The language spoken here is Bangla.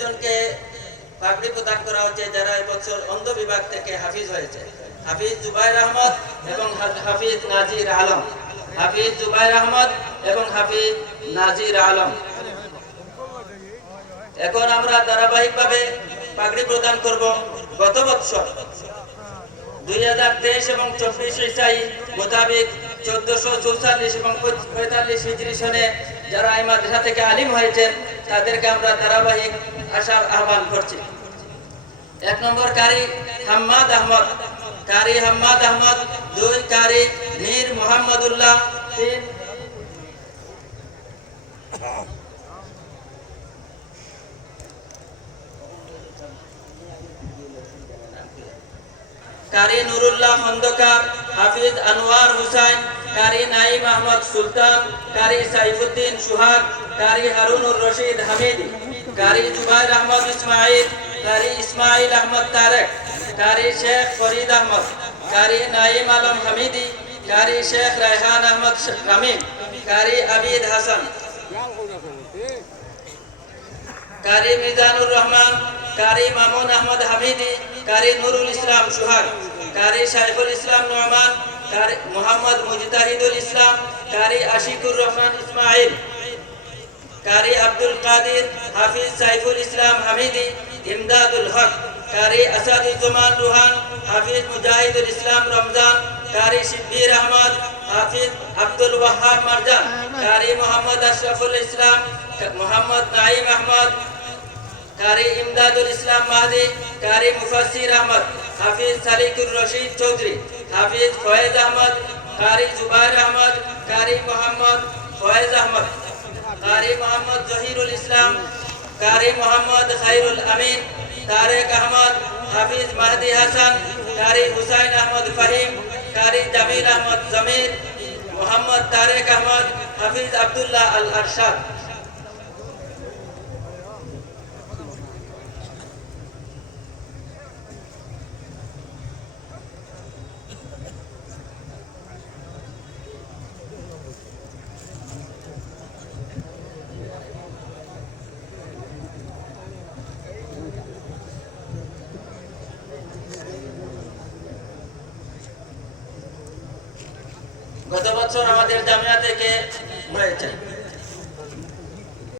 দুইজনকে পাগড়ি প্রদান করা হচ্ছে যারা এবছর অন্ধ বিভাগ থেকে হাফিজ হয়েছে, হাফিজ জুবাইর আহমদ এবং হাফিজ নাজির আলম। হাফিজ জুবাইর আহমদ এবং হাফিজ নাজির আলম। এখন আমরা ধারাবাহিকভাবে পাগড়ি প্রদান করব। গত বছর 2023 এবং 24 ঈসাই মোতাবেক 1444 এবং 45 হিজরি সনে যারা এই মাদ্রাসা থেকে আলিম হয়েছেন তাদেরকে আমরা ধারাবাহিক আসার আহ্বান করছি। 1 নম্বর কারি হাম্মাদ আহমদ, কারি হাম্মাদ আহমদ। 2 কারি মীর মোহাম্মদুল্লাহ। 3 কারি নুরুল্লাহ খন্দকার। হাফিজ আনোয়ার হুসাইন। কারি নাইম আহমদ সুলতান। কারি সাইফুদ্দিন সুহাগ। কারি হারুনুর রশিদ হামিদি। কারি জুবাইর আহমদ ইসমাইল। কারি ইসমাইল আহমদ তারেক। কারি শেখ ফরিদ আহমদ। কারি নাইম আলম হামিদি। কারি শেখ রায়হান আহমদ রামিম। কারি আবিদ হাসান। কারি মিজানুর রহমান। কারি মামুন আহমদ হামিদি। কারি নুরুল ইসলাম সুহাগ। কারি শাইখুল ইসলাম নোমান। কারি মোহাম্মদ মুজতাহিদুল ইসলাম। কারি আশিকুর রহমান ইসমাইল। কারি আব্দুল কাদির। হাফিজ সাইফুল ইসলাম হামিদি। ইমদাদুল হক। কারি আসাদুজ্জামান রুহান। হাফিজ মুজাহিদুল ইসলাম রমজান। কারি শিব্বির আহমদ। হাফিজ আব্দুল ওয়াহাব মারজান। কারি মোহাম্মদ আশরাফুল ইসলাম। মোহাম্মদ নাইম আহমদ। কারি ইমদাদুল ইসলাম মাহদি। কারি মুফাসসির আহমদ। হাফিজ সালিকুর রশিদ চৌধুরী। হাফিজ ফয়েজ আহমদ। কারি জুবাইর আহমদ। কারি মোহাম্মদ ফয়েজ আহমদ। কারি মোহাম্মদ জহিরুল ইসলাম। কারি মোহাম্মদ খায়রুল আমিন। তারেক আহমদ। হাফিজ মাহদি হাসান। কারি হুসাইন আহমদ ফাহিম। কারি জামিল আহমদ জমির। মোহাম্মদ তারেক আহমদ। হাফিজ আব্দুল্লাহ আল আরশাদ। গত বছর আমাদের জামিয়া থেকে হয়েছে